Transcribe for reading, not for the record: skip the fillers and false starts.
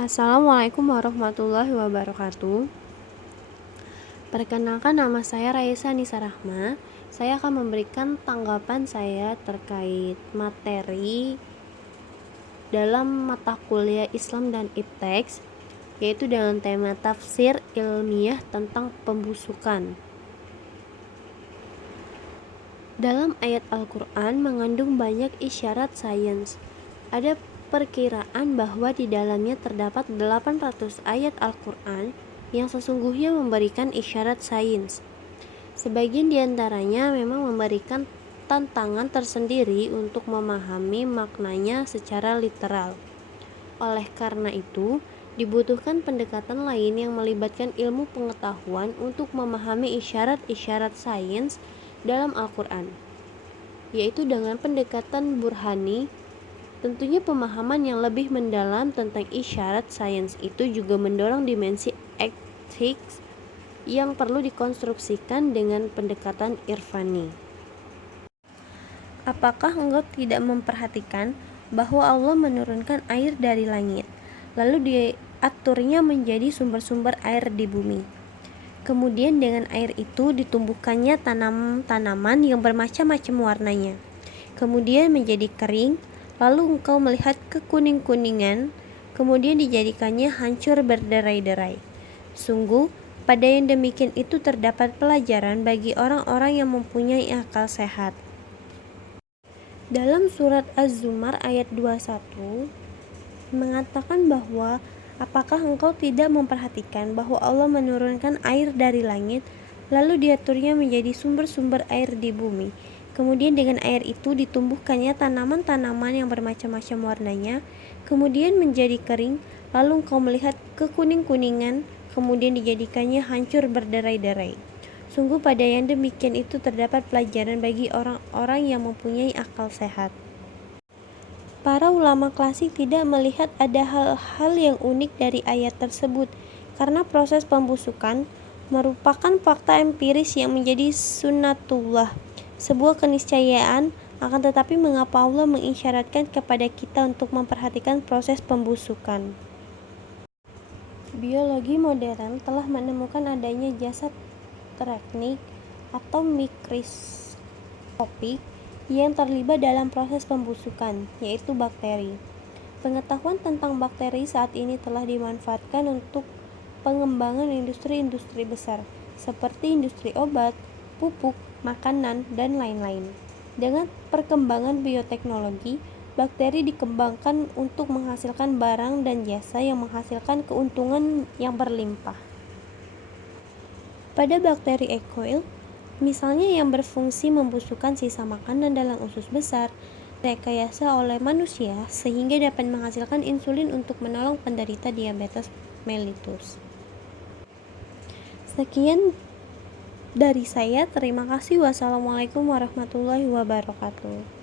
Assalamualaikum warahmatullahi wabarakatuh. Perkenalkan, nama saya Raisa Nisa Rahma. Saya akan memberikan tanggapan saya terkait materi dalam mata kuliah Islam dan Ipteks, yaitu dengan tema tafsir ilmiah tentang pembusukan. Dalam ayat Al-Quran mengandung banyak isyarat sains. Ada perkiraan bahwa di dalamnya terdapat 800 ayat Al-Quran yang sesungguhnya memberikan isyarat sains. Sebagian diantaranya memang memberikan tantangan tersendiri untuk memahami maknanya secara literal. Oleh karena itu, dibutuhkan pendekatan lain yang melibatkan ilmu pengetahuan untuk memahami isyarat-isyarat sains dalam Al-Quran, yaitu dengan pendekatan burhani. Tentunya pemahaman yang lebih mendalam tentang isyarat sains itu juga mendorong dimensi etik yang perlu dikonstruksikan dengan pendekatan irfani. Apakah engkau tidak memperhatikan bahwa Allah menurunkan air dari langit, lalu diaturnya menjadi sumber-sumber air di bumi? Kemudian dengan air itu ditumbuhkannya tanaman yang bermacam-macam warnanya, kemudian menjadi kering. Lalu engkau melihat kekuning-kuningan, kemudian dijadikannya hancur berderai-derai. Sungguh, pada yang demikian itu terdapat pelajaran bagi orang-orang yang mempunyai akal sehat. Dalam surat Az-Zumar ayat 21 mengatakan bahwa apakah engkau tidak memperhatikan bahwa Allah menurunkan air dari langit, lalu diaturnya menjadi sumber-sumber air di bumi. Kemudian dengan air itu ditumbuhkannya tanaman-tanaman yang bermacam-macam warnanya, kemudian menjadi kering, lalu engkau melihat kekuning-kuningan, kemudian dijadikannya hancur berderai-derai. Sungguh pada yang demikian itu terdapat pelajaran bagi orang-orang yang mempunyai akal sehat. Para ulama klasik tidak melihat ada hal-hal yang unik dari ayat tersebut, karena proses pembusukan merupakan fakta empiris yang menjadi sunnatullah, sebuah keniscayaan. Akan tetapi mengapa Allah mengisyaratkan kepada kita untuk memperhatikan proses pembusukan? Biologi modern telah menemukan adanya jasad teknik atau mikroskopik yang terlibat dalam proses pembusukan, yaitu bakteri. Pengetahuan tentang bakteri saat ini telah dimanfaatkan untuk pengembangan industri-industri besar, seperti industri obat, pupuk, makanan, dan lain-lain. Dengan perkembangan bioteknologi, bakteri dikembangkan untuk menghasilkan barang dan jasa yang menghasilkan keuntungan yang berlimpah. Pada bakteri E. coli, misalnya, yang berfungsi membusukkan sisa makanan dalam usus besar, direkayasa oleh manusia sehingga dapat menghasilkan insulin untuk menolong penderita diabetes mellitus. Sekian dari saya, terima kasih. Wassalamualaikum warahmatullahi wabarakatuh.